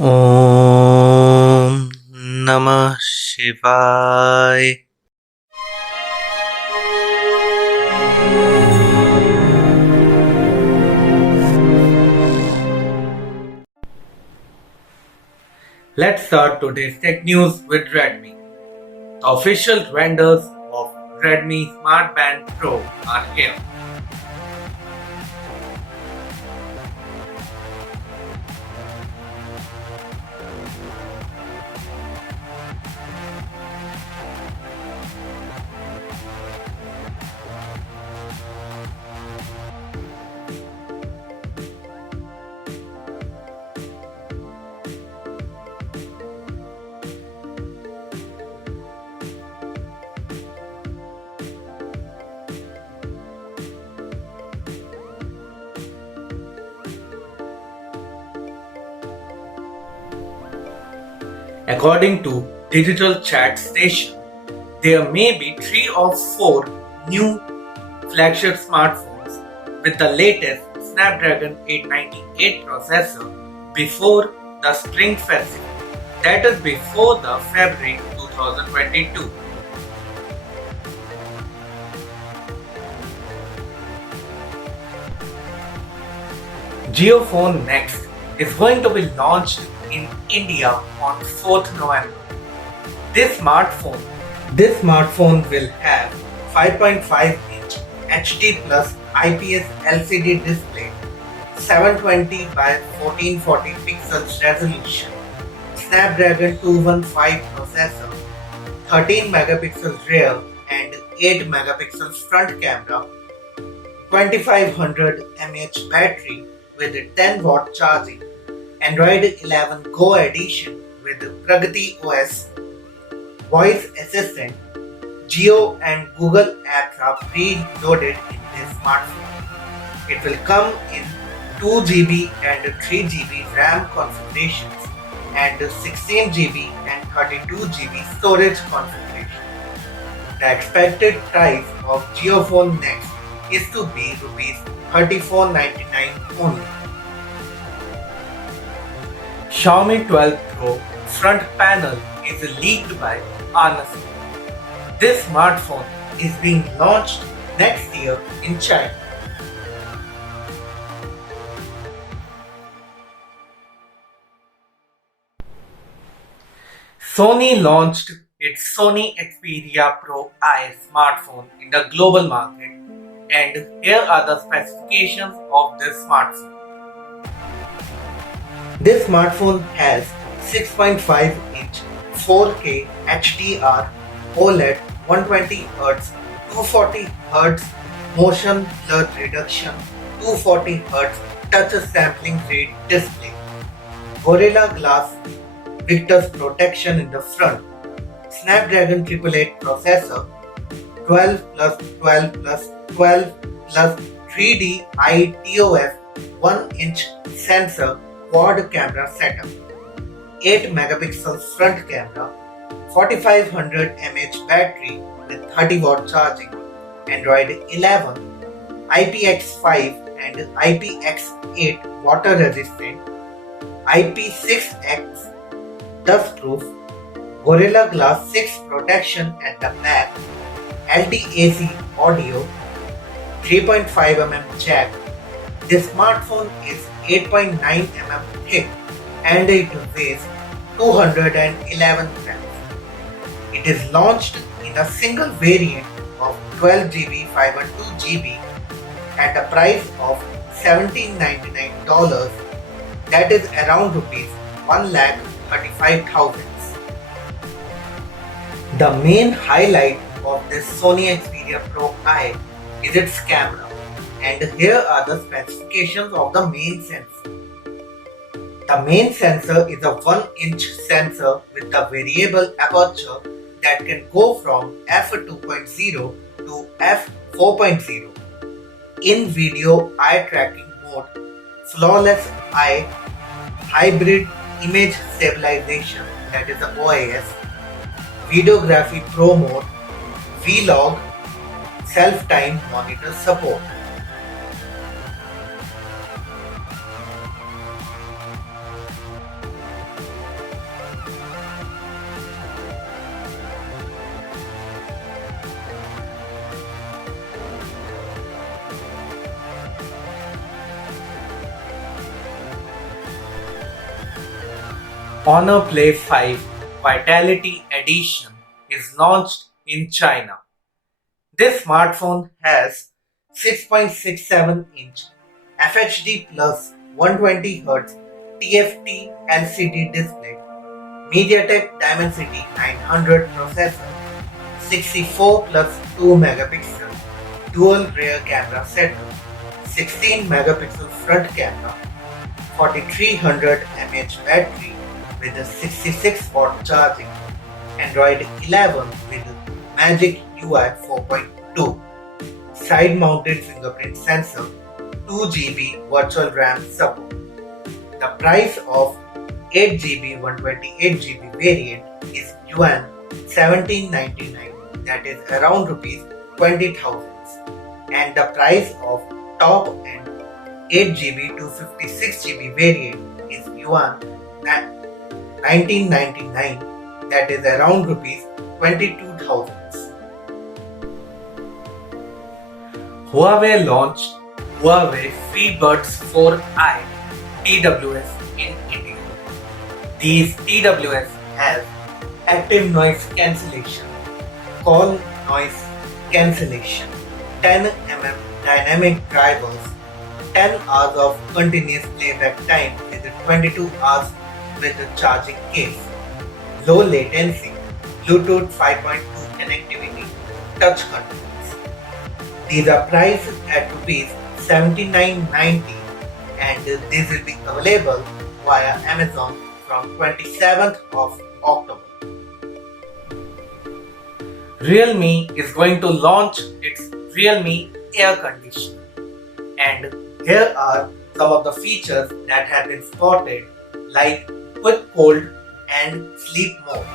Om Namah Shivaya. Let's start today's tech news with Redmi. The official vendors of Redmi Smart Band Pro are here. According to Digital Chat Station, there may be 3 or 4 new flagship smartphones with the latest Snapdragon 898 processor before the Spring Festival, that is before the February 2022. JioPhone Next is going to be launched in India on 4th November. This smartphone will have 5.5-inch HD Plus IPS LCD display, 720 by 1440 pixels resolution, Snapdragon 215 processor, 13 megapixels rear and 8 megapixels front camera, 2500 mAh battery with 10-watt charging, Android 11 Go edition with Pragati OS, voice assistant, Jio and Google apps are pre-loaded in this smartphone. It will come in 2GB and 3GB RAM configurations and 16GB and 32GB storage configuration. The expected price of JioPhone Next is to be Rs 3499 only. Xiaomi 12 Pro front panel is leaked by Honest. This smartphone is being launched next year in China. Sony launched its Sony Xperia Pro I smartphone in the global market, and here are the specifications of this smartphone. This smartphone has 6.5-inch 4K HDR OLED 120Hz, 240Hz motion blur reduction, 240Hz touch sampling rate display, Gorilla Glass Victus protection in the front, Snapdragon 888 processor, 12 plus 12 plus 12 plus 3D ITOF 1-inch sensor quad camera setup, 8 megapixels front camera, 4500 mAh battery with 30-watt charging, Android 11, IPX5 and IPX8 water resistant, IP6X dustproof, Gorilla Glass 6 protection at the back, LDAC audio, 3.5mm jack. This smartphone is 8.9mm thick and it weighs 211 grams. It is launched in a single variant of 12GB 512GB at a price of $1,799, that is around Rs 1,35,000. The main highlight of this Sony Xperia Pro I is its camera, and here are the specifications of the main sensor. The main sensor is a 1-inch sensor with a variable aperture that can go from f2.0 to f4.0. In video eye tracking mode, flawless eye, hybrid image stabilization, that is the OIS, videography pro mode, vlog, self-time monitor support. Honor Play 5 Vitality Edition is launched in China. This smartphone has 6.67-inch FHD plus 120Hz TFT LCD display, MediaTek Dimensity 900 processor, 64 plus 2 megapixel dual rear camera setup, 16 megapixel front camera, 4300 mAh battery with a 66-watt charging, Android 11 with Magic UI 4.2, side-mounted fingerprint sensor, 2GB virtual RAM support. The price of 8GB 128GB variant is yuan 1799, that is around rupees 20,000, and the price of top end 8GB 256GB variant is yuan 1999, that is around rupees 22,000. Huawei launched Huawei FreeBuds 4i TWS in India. These TWS have active noise cancellation, call noise cancellation, 10 mm dynamic drivers, 10 hours of continuous playback time with 22 hours with the charging case, low latency, Bluetooth 5.2 connectivity, touch controls. These are priced at rupees 79.90 and these will be available via Amazon from 27th of October. Realme is going to launch its Realme air conditioner, and here are some of the features that have been spotted, like quick cold and sleep mode.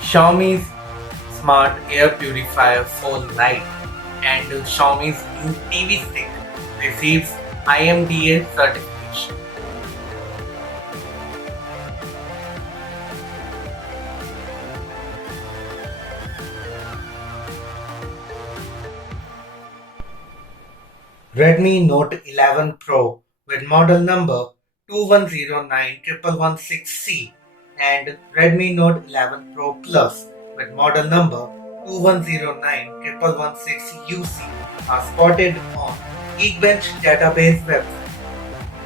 Xiaomi's Smart Air Purifier 4 Lite and Xiaomi's new TV stick receives IMDA certification. Redmi Note 11 Pro with model number 21091116C and Redmi Note 11 Pro Plus with model number 21091116UC are spotted on Geekbench database website.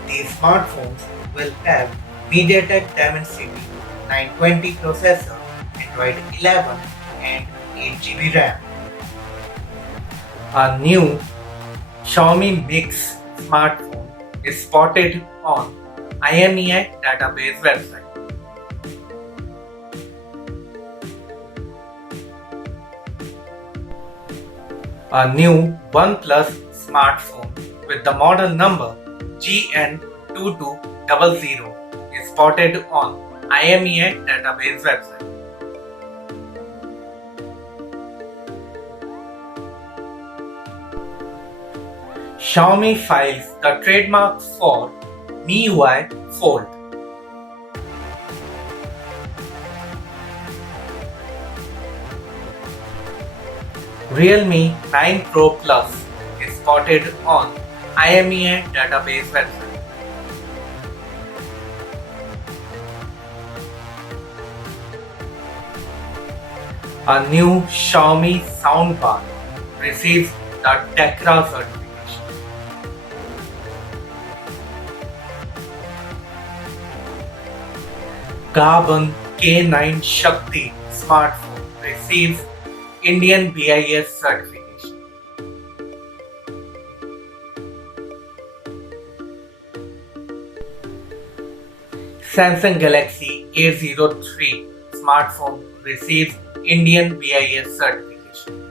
These smartphones will have MediaTek Dimensity 920 processor, Android 11 and 8GB RAM. A new Xiaomi Mix smartphone is spotted on IMEI database website. A new OnePlus smartphone with the model number GN2200 is spotted on IMEI database website. Xiaomi files the trademark for MIUI Fold. Realme 9 Pro Plus is spotted on IMEI database website. A new Xiaomi soundbar receives the TECHNEWS certification. Carbon K9 Shakti smartphone receives Indian BIS certification. Samsung Galaxy A03 smartphone receives Indian BIS certification.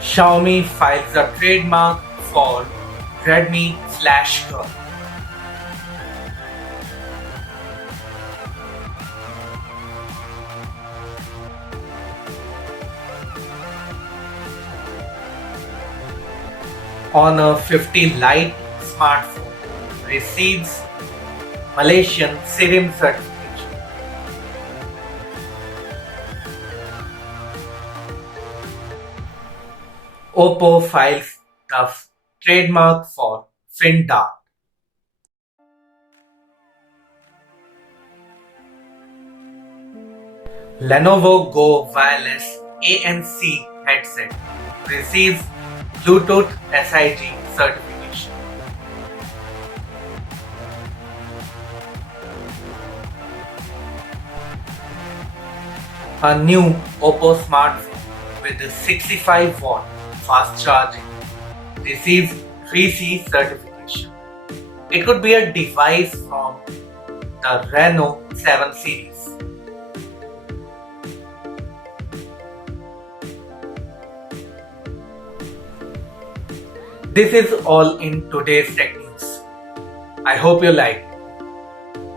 Xiaomi files a trademark for Redmi /Curve. Honor 50 Lite smartphone receives Malaysian SIRIM certification. Oppo files the trademark for FinDart. Lenovo Go Wireless ANC headset receives Bluetooth SIG certification. A new Oppo smartphone with 65-watt fast charging receives 3C certification. It could be a device from the Reno 7 series. This is all in today's tech news. I hope you like it.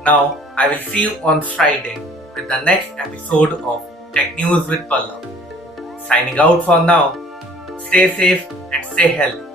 Now I will see you on Friday with the next episode of Tech News with Pallav. Signing out for now. Stay safe and stay healthy.